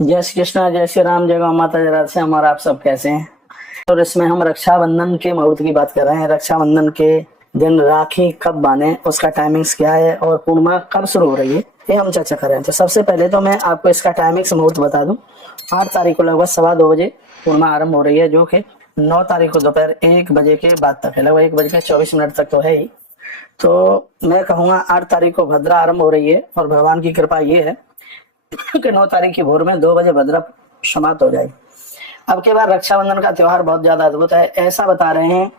जय श्री कृष्णा, जय श्री राम, जय गौ माता, जय राधे श्याम। और आप सब कैसे हैं? और इसमें हम रक्षाबंधन के मुहूर्त की बात कर रहे हैं। रक्षाबंधन के दिन राखी कब बांधे, उसका टाइमिंग्स क्या है और पूर्णिमा कब शुरू हो रही है, ये हम चर्चा कर रहे हैं। तो सबसे पहले तो मैं आपको इसका टाइमिंग्स मुहूर्त बता दूं। 8 तारीख को लगभग 2:15 बजे पूर्णिमा आरंभ हो रही है, जो कि 9 तारीख को दोपहर 1 बजे के बाद तक है। लगभग 1:24 तक तो है ही। तो मैं कहूँगा 8 तारीख को भद्रा आरंभ हो रही है और भगवान की कृपा ये है कि 9 तारीख की भोर में 2 बजे भद्रा समाप्त हो जाएगी। अब के बाद रक्षाबंधन का त्योहार बहुत ज्यादा अद्भुत है। ऐसा बता रहे हैं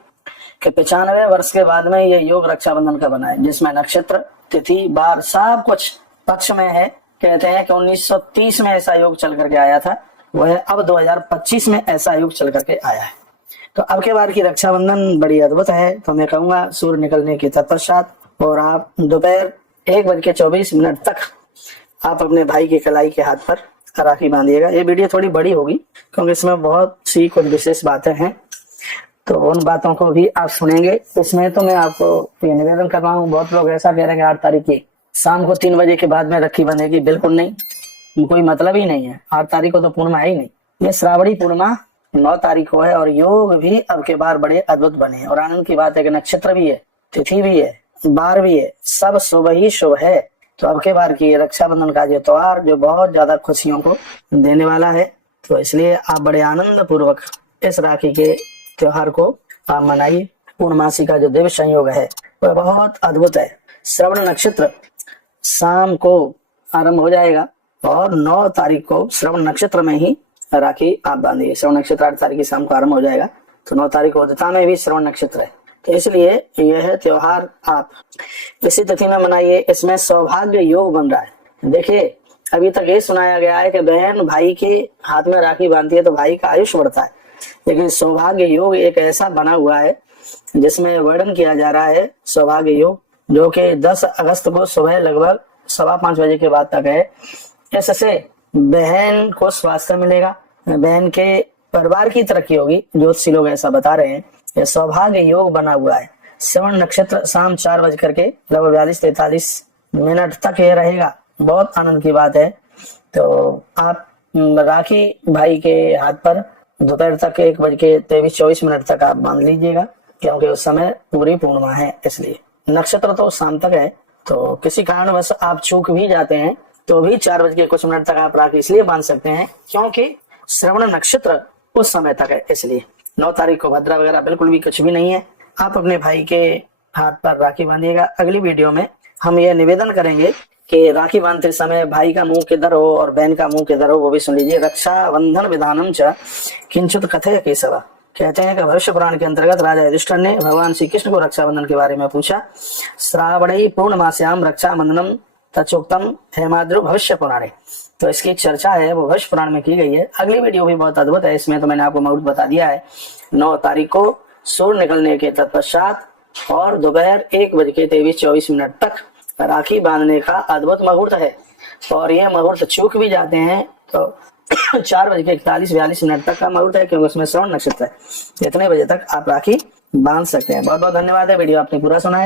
कि 95 वर्ष के बाद में ये योग रक्षाबंधन का बना है, जिसमें नक्षत्र, तिथि, बार सब कुछ पक्ष में है। कहते हैं कि 1930 में ऐसा योग चल करके आया था, वह अब 2025 में ऐसा योग चल करके आया है। तो अब के बार की रक्षाबंधन बड़ी अद्भुत है। तो मैं कहूंगा सूर्य निकलने के तत्पश्चात और आप दोपहर 1:24 तक आप अपने भाई की कलाई के हाथ पर राखी बांधिएगा। ये वीडियो थोड़ी बड़ी होगी क्योंकि इसमें बहुत सी कुछ विशेष बातें हैं, तो उन बातों को भी आप सुनेंगे। इसमें तो मैं आपको ये निवेदन कर रहा हूँ। बहुत लोग ऐसा कह रहे हैं कि 8 तारीख की शाम को 3 बजे के बाद में राखी बंधेगी। बिल्कुल नहीं, कोई मतलब ही नहीं है। 8 तारीख को तो पूर्णिमा है ही नहीं। ये श्रावणी पूर्णिमा 9 तारीख को है और योग भी अब के बार बड़े अद्भुत बने हैं। और आनंद की बात है कि नक्षत्र भी है, तिथि भी है, बार भी है, सब शुभ ही शुभ है। तो अब के बार की रक्षाबंधन का जो त्योहार जो बहुत ज्यादा खुशियों को देने वाला है, तो इसलिए आप बड़े आनंद पूर्वक इस राखी के त्योहार को आप मनाइए। पूर्णमासी का जो दिव्य संयोग है वह बहुत अद्भुत है। श्रवण नक्षत्र शाम को आरंभ हो जाएगा और 9 तारीख को श्रवण नक्षत्र में ही राखी आप बांधिए। श्रवण नक्षत्र 8 तारीख की शाम को आरंभ हो जाएगा, तो 9 तारीख को उदिता में भी श्रवण नक्षत्र है। तो इसलिए यह त्योहार आप इसी तिथि में मनाइए। इसमें सौभाग्य योग बन रहा है। देखिए, अभी तक ये सुनाया गया है कि बहन भाई के हाथ में राखी बांधती है तो भाई का आयुष्य बढ़ता है, लेकिन सौभाग्य योग एक ऐसा बना हुआ है जिसमें वर्णन किया जा रहा है सौभाग्य योग, जो कि 10 अगस्त को सुबह लगभग 5:15 बजे के बाद तक है। इससे बहन को स्वास्थ्य मिलेगा, बहन के परिवार की तरक्की होगी। ज्योतिषी लोग ऐसा बता रहे हैं। यह सौभाग्य योग बना हुआ है। श्रवण नक्षत्र शाम 4 बज करके लगभग 42-43 तक ये रहेगा। बहुत आनंद की बात है। तो आप राखी भाई के हाथ पर दोपहर तक 1:23-24 तक आप बांध लीजिएगा, क्योंकि उस समय पूरी पूर्णिमा है। इसलिए नक्षत्र तो शाम तक है, तो किसी कारणवश आप चूक भी जाते हैं तो भी 4 बज के कुछ मिनट तक आप राखी इसलिए बांध सकते हैं क्योंकि श्रवण नक्षत्र उस समय तक है। इसलिए 9 तारीख को भद्रा वगैरह बिल्कुल भी कुछ भी नहीं है। आप अपने भाई के हाथ पर राखी बांधिएगा। अगली वीडियो में हम यह निवेदन करेंगे कि राखी बांधते समय भाई का मुंह किधर हो और बहन का मुंह किधर हो, वो भी सुन लीजिए। रक्षाबंधन विधानम च किंचित कथय केशव। कहते हैं कि भविष्य पुराण के अंतर्गत राजा युधिष्ठिर ने भगवान श्री कृष्ण को रक्षाबंधन के बारे में पूछा। श्रावणी पूर्णमास्याम रक्षाबंधनम तचोक्तम हेमाद्रु भविष्य पुराणे। तो इसकी चर्चा है वो भविष्य पुराण में की गई है। अगली वीडियो भी बहुत अद्भुत है। इसमें तो मैंने आपको मुहूर्त बता दिया है। 9 तारीख को सूर्य निकलने के तत्पश्चात और दोपहर 1:23-24 तक राखी बांधने का अद्भुत मुहूर्त है। और ये मुहूर्त चूक भी जाते हैं तो 4:41-42 तक का मुहूर्त है, क्योंकि उसमें श्रवण नक्षत्र है। इतने बजे तक आप राखी बांध सकते हैं। बहुत बहुत धन्यवाद है। वीडियो आपने पूरा सुना है।